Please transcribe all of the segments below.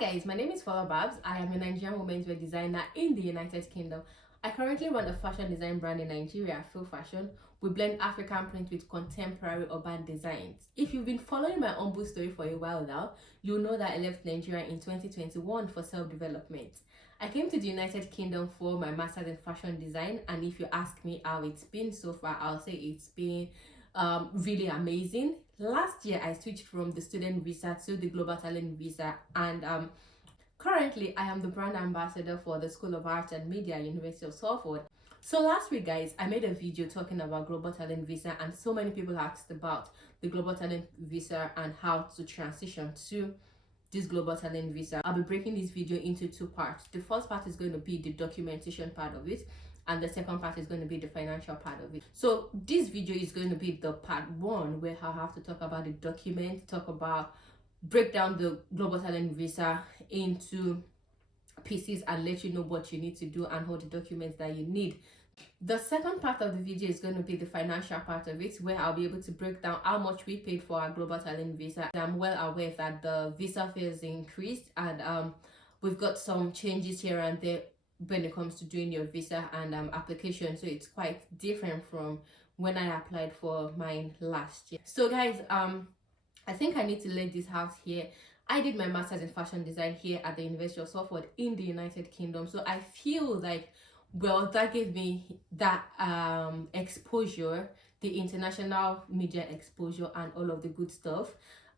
Hi guys, my name is Fola Babs. I am a Nigerian women's wear designer in the United Kingdom. I currently run a fashion design brand in Nigeria, Fofashion. We blend African print with contemporary urban designs. If you've been following my humble story for a while now, you'll know that I left Nigeria in 2021 for self-development. I came to the United Kingdom for my master's in fashion design, and if you ask me how it's been so far, I'll say it's been really amazing. Last year I switched from the student visa to the global talent visa, and currently I am the brand ambassador for the School of Arts and Media, University of Salford. So last week guys, I made a video talking about global talent visa, and so many people asked about the global talent visa and how to transition to this global talent visa. I'll be breaking this video into two parts. The first part is going to be the documentation part of it, and the second part is going to be the financial part of it. So this video is going to be the part one, where I have to talk about the document, break down the global talent visa into pieces and let you know what you need to do and all the documents that you need. The second part of the video is going to be the financial part of it, where I'll be able to break down how much we paid for our global talent visa. I'm well aware that the visa fee has increased, and we've got some changes here and there when it comes to doing your visa and application, so it's quite different from when I applied for mine last year. So guys, I think I need to lay this out here. I did my master's in fashion design here at the University of Salford in the United Kingdom, so I feel like, well, that gave me that exposure, the international media exposure and all of the good stuff.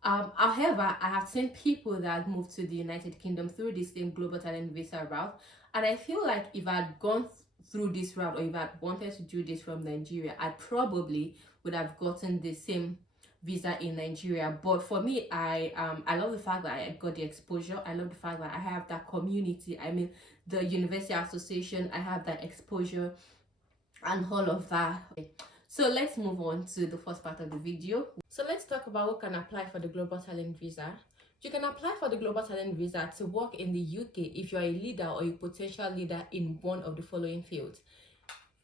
However, I have seen people that moved to the United Kingdom through this same global talent visa route, and I feel like if I had gone through this route, or if I had wanted to do this from Nigeria, I probably would have gotten the same visa in Nigeria. But for me, I love the fact that I got the exposure. I love the fact that I have that community. I mean, the university association, I have that exposure and all of that. So let's move on to the first part of the video. So let's talk about who can apply for the global talent visa. You can apply for the global talent visa to work in the UK if you're a leader or a potential leader in one of the following fields: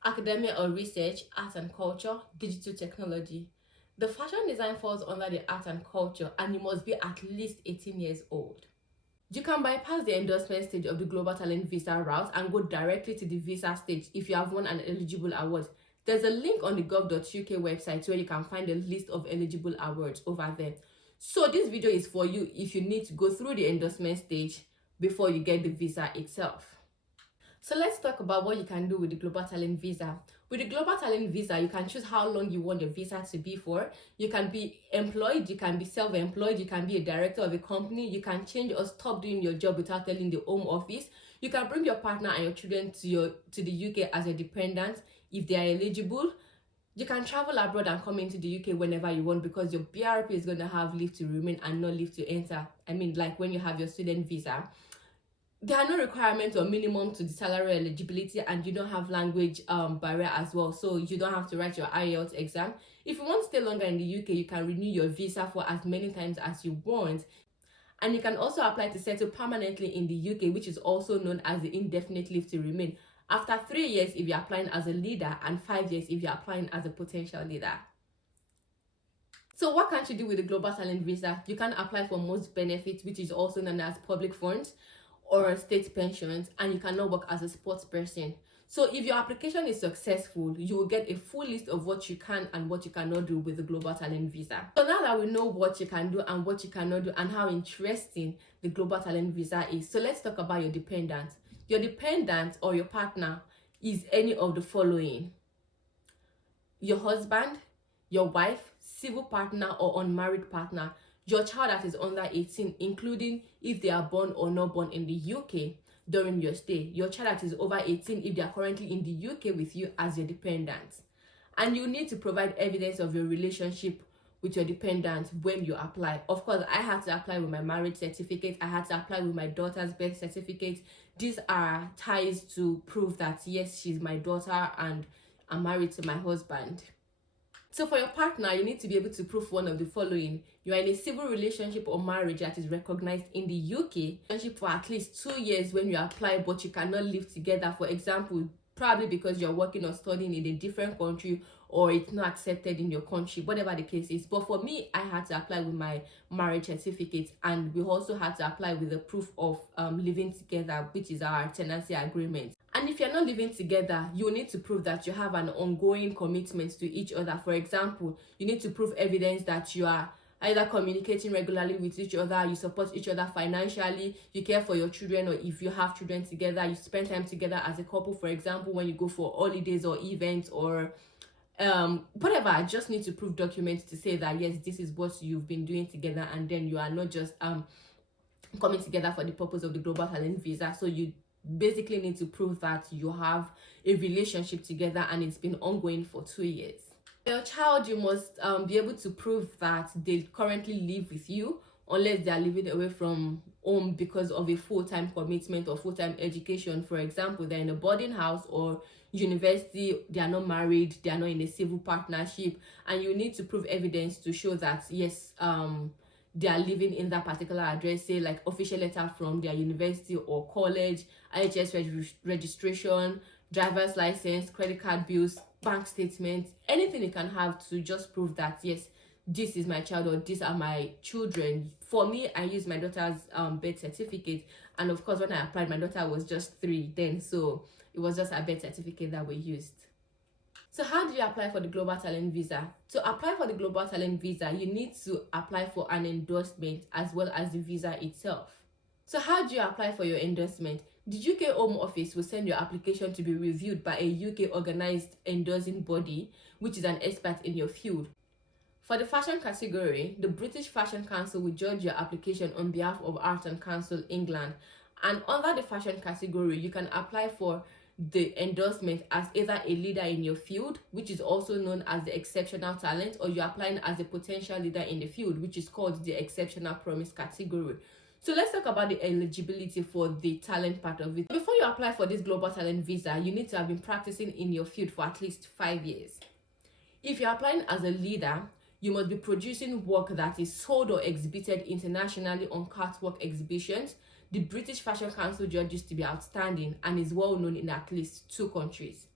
academia or research, art and culture, digital technology. The fashion design falls under the art and culture, and you must be at least 18 years old. You can bypass the endorsement stage of the global talent visa route and go directly to the visa stage if you have won an eligible award. There's a link on the gov.uk website where you can find a list of eligible awards over there. So this video is for you if you need to go through the endorsement stage before you get the visa itself. So let's talk about what you can do with the global talent visa. With the global talent visa, you can choose how long you want your visa to be for. You can be employed, you can be self-employed, you can be a director of a company, you can change or stop doing your job without telling the home office. You can bring your partner and your children to the UK as a dependent if they are eligible. You can travel abroad and come into the UK whenever you want, because your BRP is going to have leave to remain and not leave to enter. I mean, like when you have your student visa. There are no requirements or minimum to the salary eligibility, and you don't have language barrier as well, so you don't have to write your IELTS exam. If you want to stay longer in the UK, you can renew your visa for as many times as you want, and you can also apply to settle permanently in the UK, which is also known as the indefinite leave to remain, after 3 years if you're applying as a leader and 5 years if you're applying as a potential leader. So what can't you do with the global talent visa? You can apply for most benefits, which is also known as public funds or state pensions, and you cannot work as a sports person. So if your application is successful, you will get a full list of what you can and what you cannot do with the global talent visa. So now that we know what you can do and what you cannot do and how interesting the global talent visa is, so let's talk about your dependent. Your dependent or your partner is any of the following: your husband, your wife, civil partner or unmarried partner, your child that is under 18, including if they are born or not born in the UK during your stay, your child that is over 18 if they are currently in the UK with you as your dependent. And you need to provide evidence of your relationship with your dependent when you apply. Of course, I had to apply with my marriage certificate. I had to apply with my daughter's birth certificate. These are ties to prove that yes, she's my daughter and I'm married to my husband. So for your partner, you need to be able to prove one of the following: you are in a civil relationship or marriage that is recognized in the UK, relationship for at least 2 years when you apply, but you cannot live together. For example, probably because you're working or studying in a different country, or it's not accepted in your country, whatever the case is. But for me, I had to apply with my marriage certificate, and we also had to apply with the proof of living together, which is our tenancy agreement. And if you're not living together, you need to prove that you have an ongoing commitment to each other. For example, you need to prove evidence that you are either communicating regularly with each other, you support each other financially, you care for your children, or if you have children together, you spend time together as a couple. For example, when you go for holidays or events or whatever. I just need to prove documents to say that yes, this is what you've been doing together, and then you are not just coming together for the purpose of the global talent visa. So you basically need to prove that you have a relationship together and it's been ongoing for 2 years. Your child, you must be able to prove that they currently live with you, unless they are living away from home because of a full-time commitment or full-time education. For example, they're in a boarding house or university, they are not married, they are not in a civil partnership, and you need to prove evidence to show that yes, they are living in that particular address, say like official letter from their university or college, IHS registration, driver's license, credit card bills, bank statements, anything you can have to just prove that yes, this is my child or these are my children. For me, I used my daughter's birth certificate, and of course when I applied, my daughter was just 3 then, so it was just a birth certificate that we used. So how do you apply for the Global Talent Visa? To apply for the Global Talent Visa, you need to apply for an endorsement as well as the visa itself. So how do you apply for your endorsement? The UK Home Office will send your application to be reviewed by a UK organized endorsing body, which is an expert in your field. For the fashion category, the British Fashion Council will judge your application on behalf of Art and Council England. And under the fashion category, you can apply for the endorsement as either a leader in your field, which is also known as the exceptional talent, or you're applying as a potential leader in the field, which is called the exceptional promise category. So let's talk about the eligibility for the talent part of it. Before you apply for this global talent visa, you need to have been practicing in your field for at least 5 years. If you're applying as a leader, you must be producing work that is sold or exhibited internationally on catwalk exhibitions. The British Fashion Council judges to be outstanding and is well known in at least 2 countries.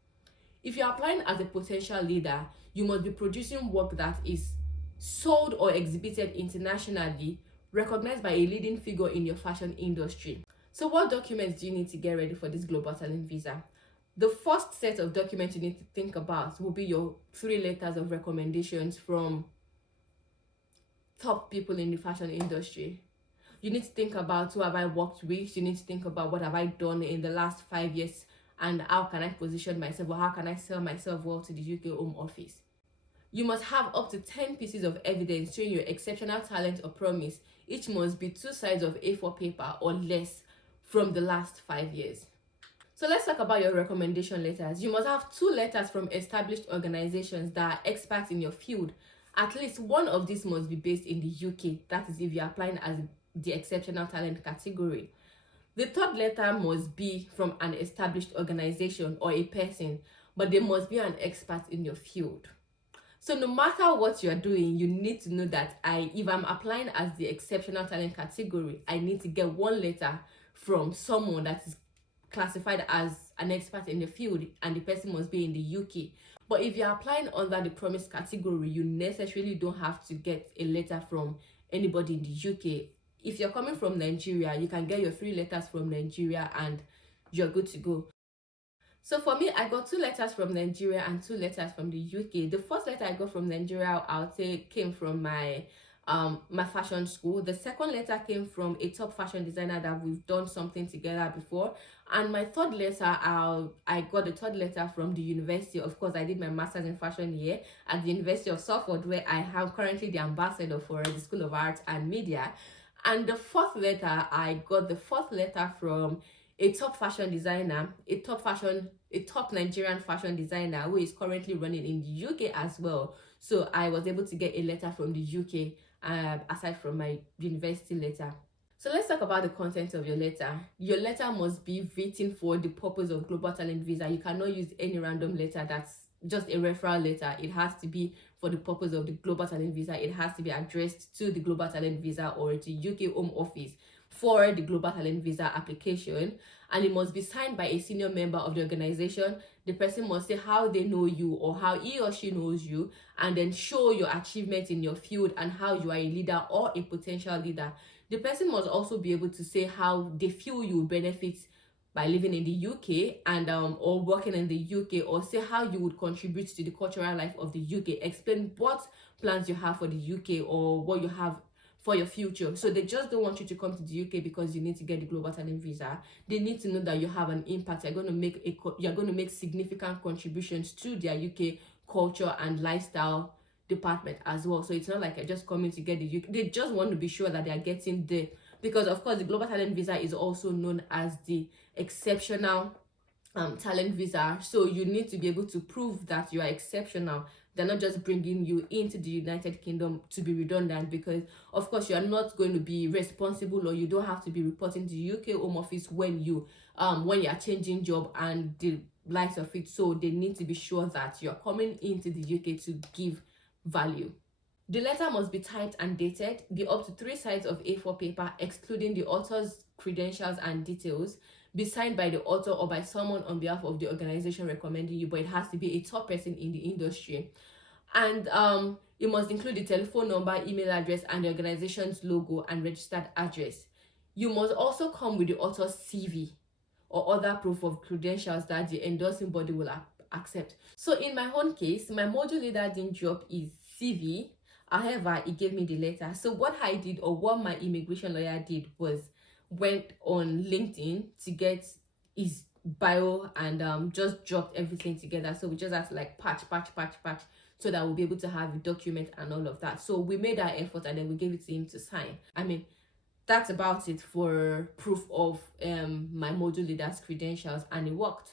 If you're applying as a potential leader, you must be producing work that is sold or exhibited internationally, recognized by a leading figure in your fashion industry. So what documents do you need to get ready for this global talent visa? The first set of documents you need to think about will be your 3 letters of recommendations from top people in the fashion industry. You need to think about who have I worked with. You need to think about what have I done in the last 5 years and how can I position myself, or how can I sell myself well to the UK Home Office. You must have up to 10 pieces of evidence showing your exceptional talent or promise. Each must be 2 sides of A4 paper or less from the last 5 years. So let's talk about your recommendation letters. You must have 2 letters from established organizations that are experts in your field. At least one of these must be based in the UK. That is if you're applying as the exceptional talent category. The 3rd letter must be from an established organization or a person, but they must be an expert in your field. So no matter what you're doing, you need to know that if I'm applying as the exceptional talent category, I need to get 1 letter from someone that is classified as an expert in the field, and the person must be in the UK. But if you're applying under the promise category, you necessarily don't have to get a letter from anybody in the UK. If you're coming from Nigeria, you can get your 3 letters from Nigeria and you're good to go. So for me, I got 2 letters from Nigeria and 2 letters from the UK. The first letter I got from Nigeria, I'll say, came from my fashion school. The second letter came from a top fashion designer that we've done something together before. And my 3rd letter, I got the 3rd letter from the university. Of course, I did my master's in fashion here at the University of Suffolk, where I am currently the ambassador for the School of Arts and Media. And the 4th letter, I got the 4th letter from a top fashion designer, a top Nigerian fashion designer who is currently running in the UK as well. So I was able to get a letter from the UK aside from my university letter. So let's talk about the content of your letter. Your letter must be written for the purpose of global talent visa. You cannot use any random letter that's just a referral letter. It has to be for the purpose of the global talent visa. It has to be addressed to the global talent visa or to UK Home Office for the Global Talent Visa application, and it must be signed by a senior member of the organization. The person must say how they know you or how he or she knows you, and then show your achievements in your field and how you are a leader or a potential leader. The person must also be able to say how they feel you benefit by living in the UK and or working in the UK, or say how you would contribute to the cultural life of the UK. Explain what plans you have for the UK or what you have for your future. So they just don't want you to come to the UK because you need to get the Global Talent Visa. They need to know that you have an impact. You're going to make significant contributions to their UK culture and lifestyle department as well. So it's not like you're just coming to get the UK. They just want to be sure that they are getting there, because of course the Global Talent Visa is also known as the exceptional talent visa. So you need to be able to prove that you are exceptional. They're not just bringing you into the United Kingdom to be redundant, because of course you are not going to be responsible, or you don't have to be reporting to the UK Home Office when you are changing job and the likes of it. So they need to be sure that you're coming into the UK to give value. The letter must be typed and dated, be up to 3 sides of A4 paper, excluding the author's credentials and details, be signed by the author or by someone on behalf of the organization recommending you, but it has to be a top person in the industry. And it must include the telephone number, email address, and the organization's logo and registered address. You must also come with the author's CV or other proof of credentials that the endorsing body will accept. So in my own case, my module leader didn't drop his CV. However, he gave me the letter. So what I did, or what my immigration lawyer did, was went on LinkedIn to get his bio and just dropped everything together. So we just had to like patch so that we'll be able to have a document and all of that. So we made our effort and then we gave it to him to sign. I mean, that's about it for proof of my module leader's credentials, and it worked.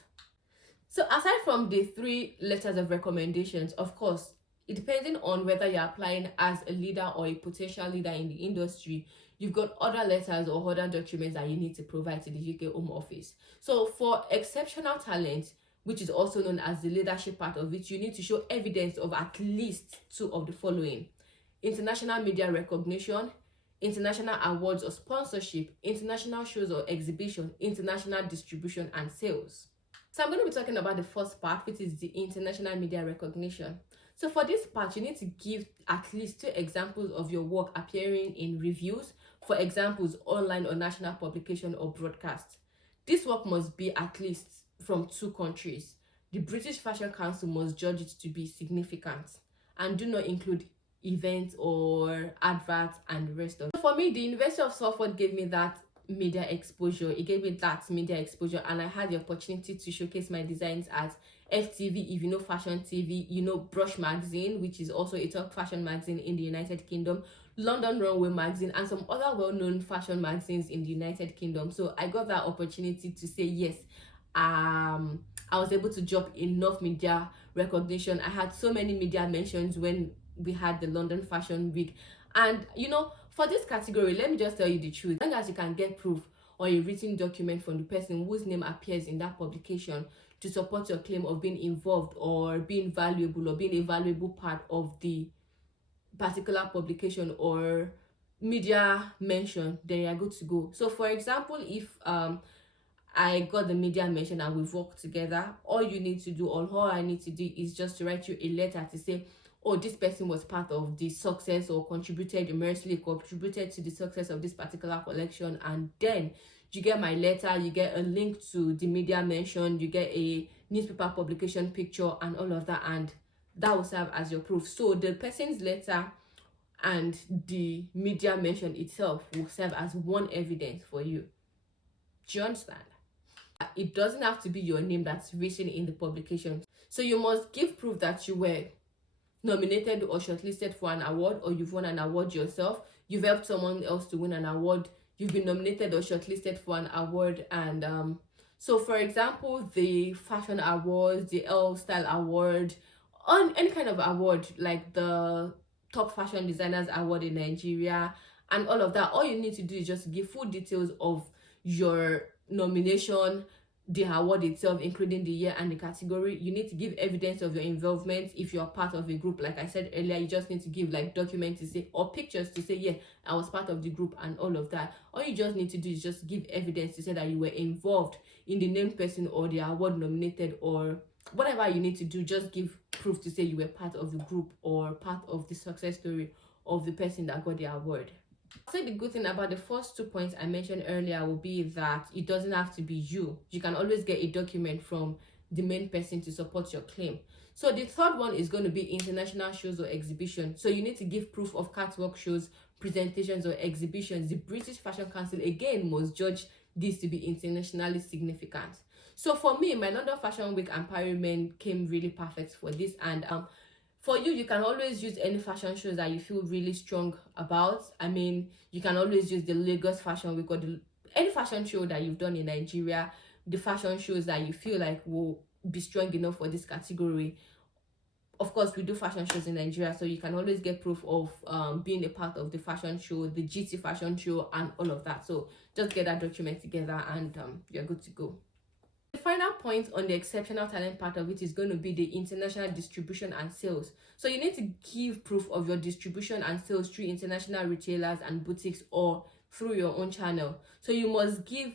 So aside from the 3 letters of recommendations, of course, it depending on whether you're applying as a leader or a potential leader in the industry, you've got other letters or other documents that you need to provide to the UK Home Office. So for exceptional talent, which is also known as the leadership part of it, you need to show evidence of at least 2 of the following: international media recognition, international awards or sponsorship, international shows or exhibition, international distribution and sales. So I'm going to be talking about the first part, which is the international media recognition. So for this part, you need to give at least 2 examples of your work appearing in reviews, for examples, online or national publication or broadcast. This work must be at least from 2 countries. The British Fashion Council must judge it to be significant, and do not include events or adverts and the rest of it. For me, the University of Salford gave me that media exposure. It gave me that media exposure, and I had the opportunity to showcase my designs at FTV, if you know Fashion TV, you know Brush Magazine, which is also a top fashion magazine in the United Kingdom, London Runway Magazine, and some other well-known fashion magazines in the United Kingdom. So I got that opportunity to say yes, I was able to drop enough media recognition. I had so many media mentions when we had the London Fashion Week. And you know, for this category, let me just tell you the truth. As long as you can get proof or a written document from the person whose name appears in that publication to support your claim of being involved or being valuable or being a valuable part of the particular publication or media mention, then you are good to go. So for example, if I got the media mention and we've worked together, all you need to do, or all I need to do, is just to write you a letter to say, oh, this person was part of the success or contributed immensely, contributed to the success of this particular collection. And then you get my letter, you get a link to the media mention, you get a newspaper publication picture and all of that, and that will serve as your proof. So the person's letter and the media mention itself will serve as one evidence for you. Do you understand? It doesn't have to be your name that's written in the publication. So you must give proof that you were nominated or shortlisted for an award, or you've won an award yourself, you've helped someone else to win an award, you've been nominated or shortlisted for an award. And so for example, the fashion awards, the Elle Style Award, on any kind of award like the Top Fashion Designers Award in Nigeria and all of that, all you need to do is just give full details of your nomination, the award itself, including the year and the category. You need to give evidence of your involvement. If you're part of a group, like I said earlier, you just need to give like documents to say, or pictures to say, yeah, I was part of the group and all of that. All you just need to do is just give evidence to say that you were involved in the named person or the award nominated, or whatever you need to do. Just give proof to say you were part of the group or part of the success story of the person that got the award. I'll say the good thing about the first 2 points I mentioned earlier will be that it doesn't have to be you. You can always get a document from the main person to support your claim. So the third one is going to be international shows or exhibitions. So you need to give proof of catwalk shows, presentations, or exhibitions. The British Fashion Council again must judge this to be internationally significant. So for me, my London Fashion Week and Paris Men came really perfect for this. And for you, you can always use any fashion shows that you feel really strong about. I mean, you can always use the Lagos Fashion Week or any fashion show that you've done in Nigeria, the fashion shows that you feel like will be strong enough for this category. Of course, we do fashion shows in Nigeria, so you can always get proof of being a part of the fashion show, the GT fashion show, and all of that. So just get that document together and you're good to go. The final point on the exceptional talent part of it is going to be the international distribution and sales. So you need to give proof of your distribution and sales through international retailers and boutiques or through your own channel. So you must give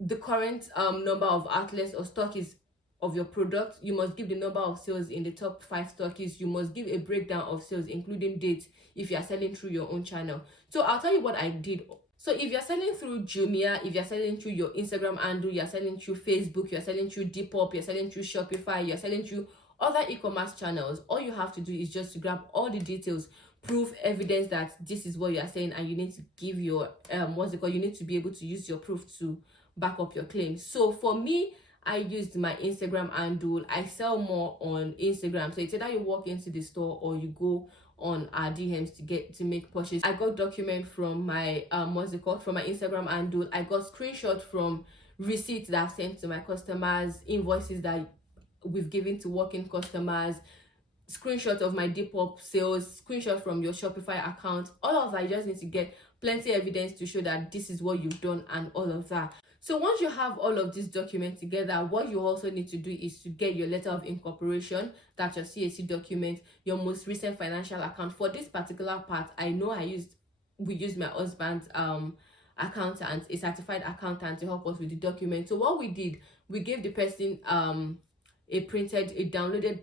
the current number of outlets or stockists of your product. You must give the number of sales in the top 5 stockists. You must give a breakdown of sales, including dates, if you are selling through your own channel. So I'll tell you what I did. So if you're selling through Jumia, if you're selling through your Instagram handle, you're selling through Facebook, you're selling through Depop, you're selling through Shopify, you're selling through other e-commerce channels, all you have to do is just to grab all the details, proof, evidence that this is what you are saying, and you need to give your you need to be able to use your proof to back up your claims. So for me, I used my Instagram handle. I sell more on Instagram, so it's either you walk into the store or you go on our DMs to make purchase. I got document from my from my Instagram handle. I got screenshot from receipts that I've sent to my customers, invoices that we've given to working customers, screenshot of my Depop sales, screenshot from your Shopify account. All of that, you just need to get plenty of evidence to show that this is what you've done and all of that. So once you have all of these documents together, what you also need to do is to get your letter of incorporation, that's your CAC document, your most recent financial account. For this particular part, I know we used my husband's accountant, a certified accountant, to help us with the document. So what we did, we gave the person a downloaded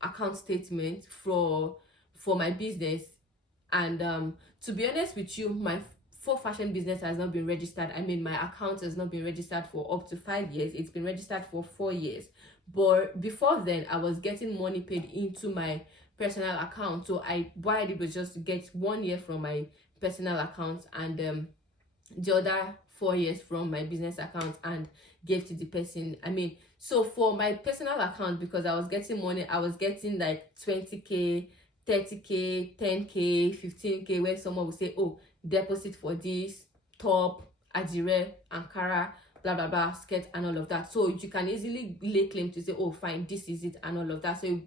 account statement for my business. And to be honest with you, my Fofashion business has not been registered. I mean, my account has not been registered for up to 5 years. It's been registered for 4 years. But before then, I was getting money paid into my personal account. So what I did was just to get 1 year from my personal account and the other 4 years from my business account and gave to the person. I mean, so for my personal account, because I was getting money, I was getting like 20k, 30k, 10k, 15k, where someone would say, oh, deposit for this top, adire, ankara, blah blah blah, skirt, and all of that. So you can easily lay claim to say, oh fine, this is it, and all of that. So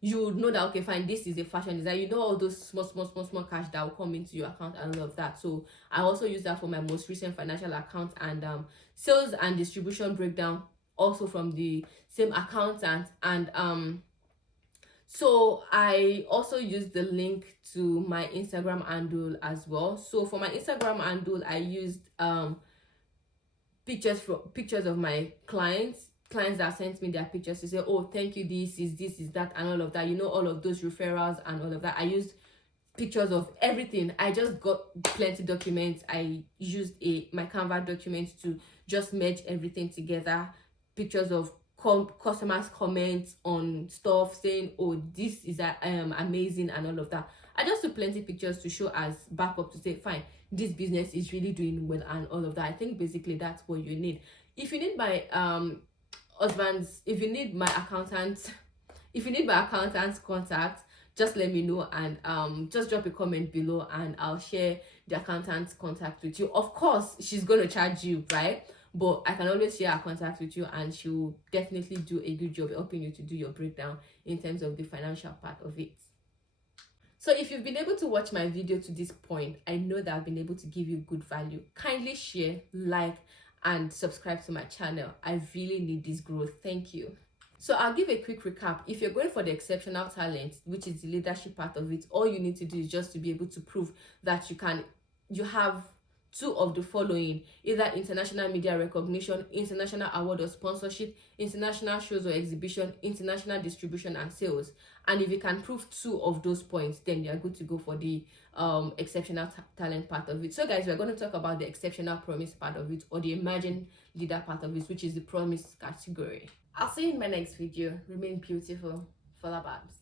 you know that, okay fine, this is a fashion design. You know all those small cash that will come into your account and all of that. So I also use that for my most recent financial account, and sales and distribution breakdown also from the same accountant. And so I also use the link to my Instagram handle as well. So for my Instagram handle, I used pictures of my clients that sent me their pictures to say, oh thank you, this is that, and all of that. You know, all of those referrals and all of that. I used pictures of everything. I just got plenty documents. I used my Canva document to just merge everything together. Pictures of customers' comments on stuff saying, oh this is amazing, and all of that. I just took plenty pictures to show as backup to say, fine, this business is really doing well, and all of that. I think basically that's what you need. If you need my if you need my accountant's contact, just let me know, and just drop a comment below and I'll share the accountant's contact with you. Of course, she's gonna charge you, right? But I can always share her contact with you, and she'll definitely do a good job helping you to do your breakdown in terms of the financial part of it. So if you've been able to watch my video to this point, I know that I've been able to give you good value. Kindly share, like, and subscribe to my channel. I really need this growth. Thank you. So I'll give a quick recap. If you're going for the exceptional talent, which is the leadership part of it, all you need to do is just to be able to prove that you have two of the following: either international media recognition, international award or sponsorship, international shows or exhibition, international distribution and sales. And if you can prove two of those points, then you're good to go for the exceptional talent part of it. So guys, we're going to talk about the exceptional promise part of it, or the emerging leader part of it, which is the promise category. I'll see you in my next video. Remain beautiful. Fola Babs.